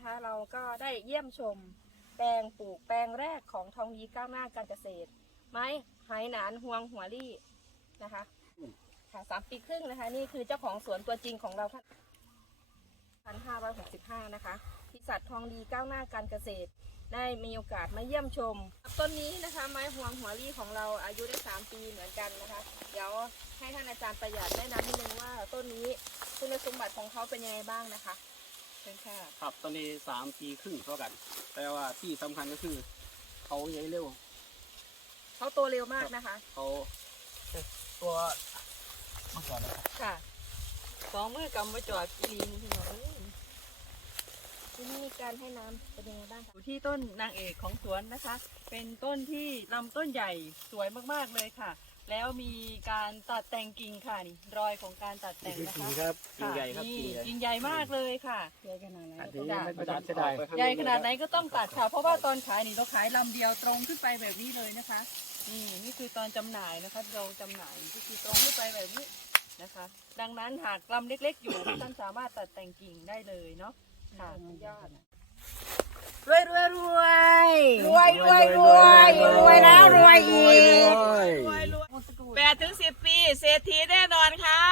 นะคะ เราก็ได้เยี่ยมชม แปลงปลูกแปลงแรกของทองดีก้าวหน้าการเกษตร ไม้ไหหนานห่วงหัวลี่นะคะค่ะสามปีครึ่งนะคะ นี่คือเจ้าของสวนตัวจริงของเราท่านพันห้าร้อยหกสิบห้านะคะพิสัตทองดีก้าวหน้าการเกษตร ได้มีโอกาสมาเยี่ยมชม ต้นนี้นะคะ ไม้ห่วงหัวลี่ของเราอายุได้สามปีเหมือนกันนะคะ เดี๋ยวให้ท่านอาจารย์ประหยัดแนะนำนิดนึงว่าต้นนี้คุณสมบัติของเขาเป็นยังไงบ้างนะคะ เชิญค่ะครับตอนนี้สามปีครึ่งเท่ากัน แต่ว่าที่สำคัญก็คือ เขาใหญ่เร็ว เขาโตเร็วมากนะคะ เขาตัวเมื่อก่อนนะครับค่ะสองมือกำมาจอดอีหลีนี่พี่น้องเอ้ยที่นี่การให้น้ำเป็นยังไงบ้างอคะยู่ที่ต้นนางเอกของสวนนะคะ เป็นต้นที่ลำต้นใหญ่สวยมากๆเลยค่ะ แล้วมีการตัดแต่งกิ่งค่ะนี่รอยของการตัดแต่งนะคะครับกิ่งใหญ่ครับนี่กิ่งใหญ่ กิ่งใหญ่มากเลยค่ะใหญ่ขนาดไหนอันนี้จ้ะไม่ได้เสียดายใหญ่ขนาดไหนก็ต้องตัดค่ะ เพราะว่าตอนขายนี่เราขายลำเดียวตรงขึ้นไปแบบนี้เลยนะคะ นี่นี่คือตอนจำหน่ายนะคะเราจำหน่ายก็คือตรงขึ้นไปแบบนี้นะคะ ดังนั้นหากลำเล็ก ๆ อยู่ ท่านสามารถตัดแต่งกิ่งได้เลยเนาะค่ะยอดรวยรวยรวยรวยรวยรวยรวยแล้วรวยอีก แปดถึงสิบปี เศรษฐีแน่นอนค่ะ